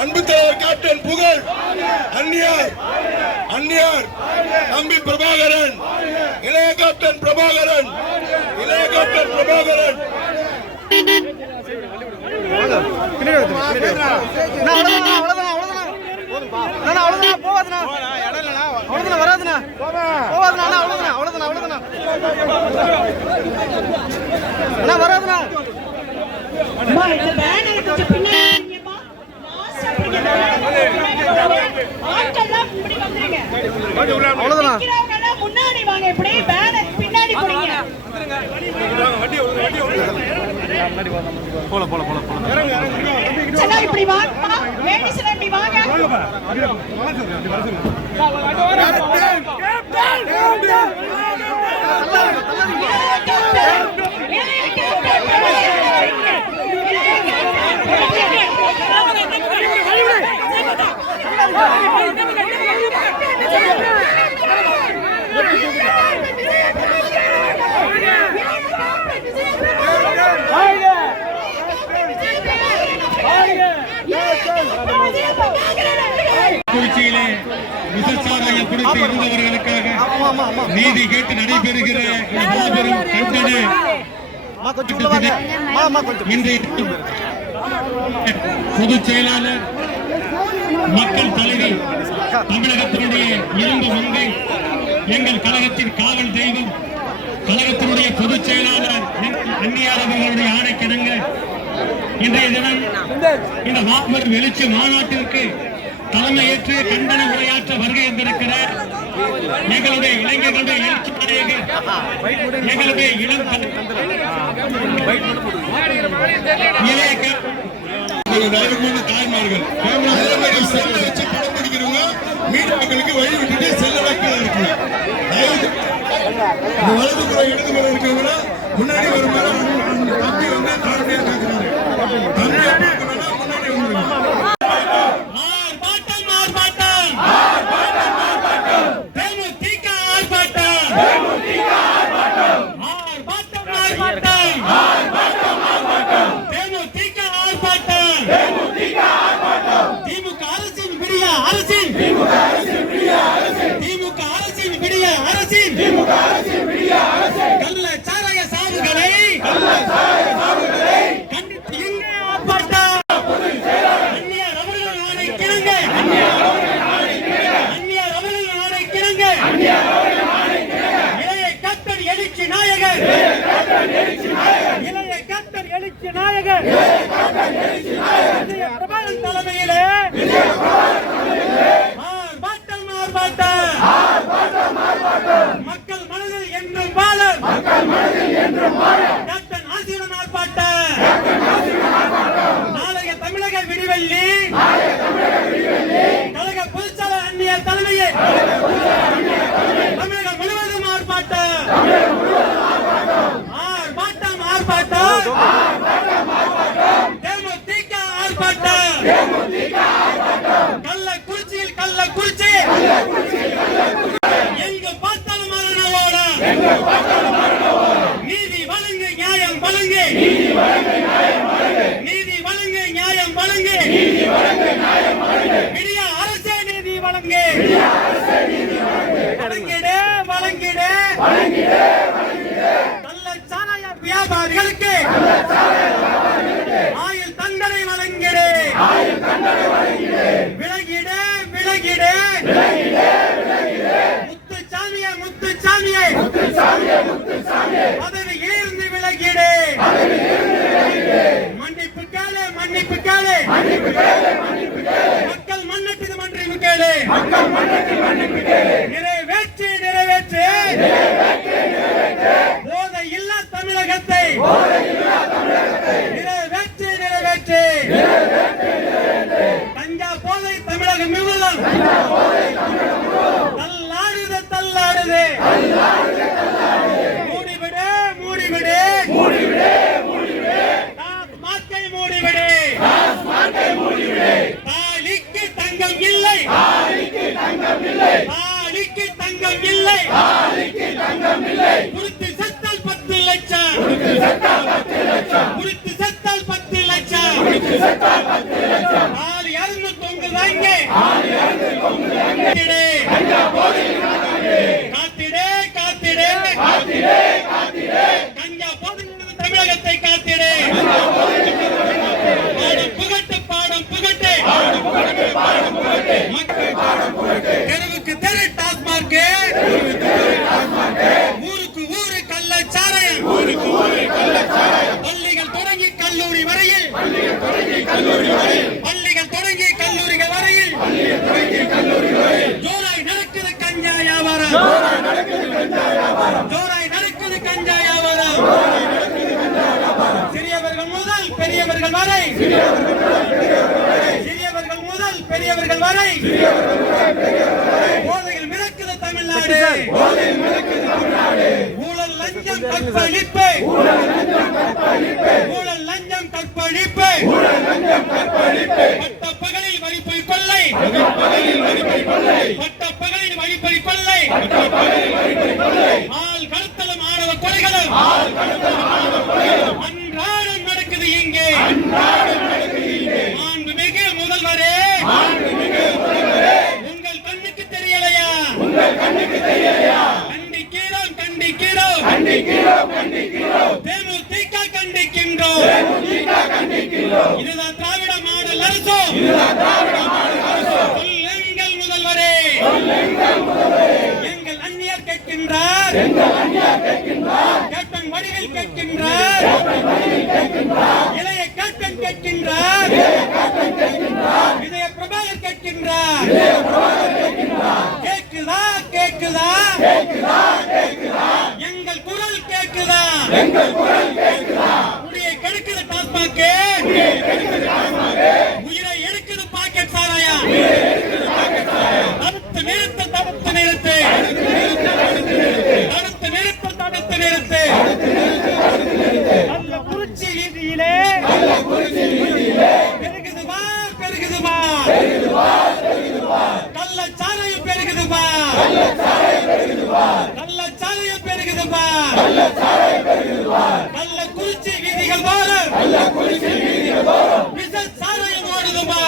அன்பு தலைவர் கேப்டன் புகழ் அந்நியார் அந்நியார் தம்பி பிரபாகரன் இளைய கேப்டன் பிரபாகரன் இளைய கேப்டன் பிரபாகரன் முன்னாடி வாங்க இப்படி பின்னாடி இப்படி வாங்க லேடிஸ் இப்படி வாங்க குறிச்சியிலே விசச்சாராய குடித்து இருந்தவர்களுக்காக நீதி கேட்டு நடைபெறுகிற மாபெரும் கண்டன இன்றைய பொதுச் செயலாளர் மக்கள் தலைவர் தமிழகத்தினுடைய இரும்பு மங்கை எங்கள் கழகத்தின் காவல் தெய்வம் கழகத்தினுடைய பொதுச் செயலாளர் அந்நியார் அவர்களுடைய ஆணைக்கிணங்க இன்றைய தினம் இந்த மாபெரும் எழுச்சி மாநாட்டிற்கு தலைமையேற்று கண்டன உரையாற்ற வருகை வந்திருக்கிறார் எங்களுடைய இளைஞர்களுடைய எழுச்சி நாயகர் எங்களுடைய இளம் தாய்மார்கள் செல்ல வச்சு படம் பிடிக்கிறவங்க மீடியாக்களுக்கு வழி விட்டுட்டு செல்ல வைக்க இருக்கு வலதுபுற இடதுபுற இருக்கிறவங்க முன்னாடி வரும்போது தம்பி வந்து தாழ்மையா கேட்கிறாரு முன்னாடி வந்துருங்க தலைமையிலே மக்கள் மனதில் என்றும் வாழ கேப்டன் ஆசிரியர் ஆர்ப்பாட்டம் நாளைய தமிழக விடிவெள்ளி கழக பொதுச்செயலாளர் அந்நியார் தலைமையில் தமிழகம் முழுவதும் ஆர்ப்பாட்டம் தேமுதிக ஆர்ப்பாட்டம் கள்ளக்குறிச்சியில் கள்ளக்குறிச்சி எங்கு பார்த்தாலும் மரணவோட நீதி வழங்கு நியாயம் வழங்கு நீதி வழங்கு நியாயம் வழங்கு விடிய அரசே நீதி வழங்கு வழங்கிடு வழங்கிடு கள்ளச்சாராய வியாபாரிகளுக்கு ஆயுள் தண்டனை வழங்கிடு விலகிடு விலகிடு முத்துச்சாமியை பதவியிலிருந்து விலகிடு மன்னிப்பு கேளு மன்னிப்பு கேளு மக்கள் மன்னிப்பு மன்னிப்பு கேளு நிறைவேற்று நிறைவேற்று பெரியவர்கள் வரை சிறியவர்கள் முதல் பெரியவர்கள் வரை போதையில் மிதக்குது தமிழ்நாடு ஊழல் லஞ்சம் கற்பழிப்பு ஊழல் லஞ்சம் கற்பழிப்பு பட்டப்பகலில் வழிப்பறி கொள்ளை பட்டப்பகலில் வழிப்பறி கொள்ளை ஆள் கடத்தலும் ஆணவ கொலைகளும் அன்றாடம் நடக்குது இங்கே மாண்புமிகு முதல்வரே உங்கள் கண்ணுக்கு தெரியலையா கண்டிக்கிறோம் தேமுதிக கண்டிக்கின்றோம் இதுதான் திராவிட மாடல் அரசு சொல்லுங்கள் முதல்வரே எங்கள் அந்நியர் கேட்கின்றார் கேப்டன் வடிவில் கேட்கின்றார் இளைய கேப்டன் கேட்கின்றார் விஜய பிரபாகர் கேட்கின்றார் கேக்குதா எங்கள் குரல் கேக்குதா உடைய கெடுக்குது டாஸ்மாக் உயிரை எடுக்குது பாக்கெட் சாராயா தடுத்து நிறுத்து கள்ளக்குறிச்சி வீதியிலே பெருகுதுமா கள்ளச்சாலையில் பெருகுதுமா கள்ளக்குறிச்சி வீதிகள் போல விஷ சாராயம் ஓடுதுமா